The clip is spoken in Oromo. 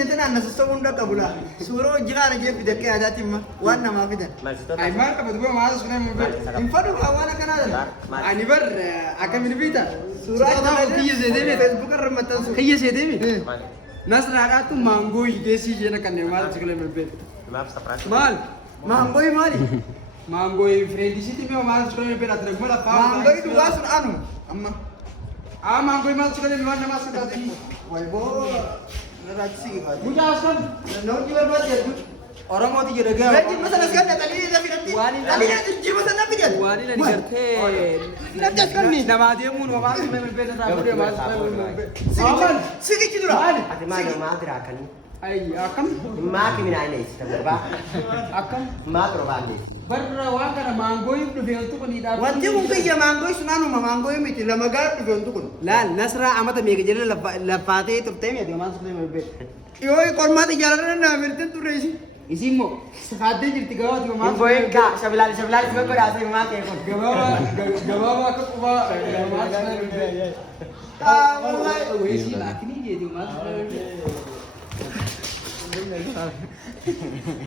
نتنا الناس السوون ده قبلا سورة جيران جيب بدك يا ذاتي ما وانا ما بدن أي مرة بتقول ما هذا سكون من بيت انفروا أوانا كان هذا أني بر أكمل من بيتا سورة هذا كي يزيدني فيسبوك الرمتان كي يزيدني ناس رأيتوا مانغو يدسي جينا كان ما هذا سكون من بيت مال مانغوي مالي مانغو يفريدي شيء تبي ما هذا سكون من بيت أترك ملا فاهم مانغوي دواسون أنو أما مانغو ما هذا سكون من بيت ما سكون ويبو نراتسي مجا أصلا نوجي برباد يدو orang mau tiga dagang. Lagi masalah sekarang tadi dia nanti. Tadi dia jiwa sana pidan. Wani lah dikerti. Nanti sekarang ni. Nama dia mun mama tu memang beda tak dia masuk memang. Aman. Sikit tu lah. Ati mana maa terakan? Ay akam. Maa kimi na ini sih, berapa? Akam. Maa terbalik. Berrawal kan manggoy tu dia tu kan tidak. Wanti mungkin ya manggoy sunanu manggoy miti lamagar tu untuk. La nasra amata mega jadi lafate tu temi dia masuk memang beda. Yo korma ti jalan na berarti tu resi. Isimu sekade jadi gawa tu masuk. Boy ka, sebelah semua kau dah saya maa kau. Gawa aku kuba. Ah, wallahi. Wesi laki ni dia tu masuk.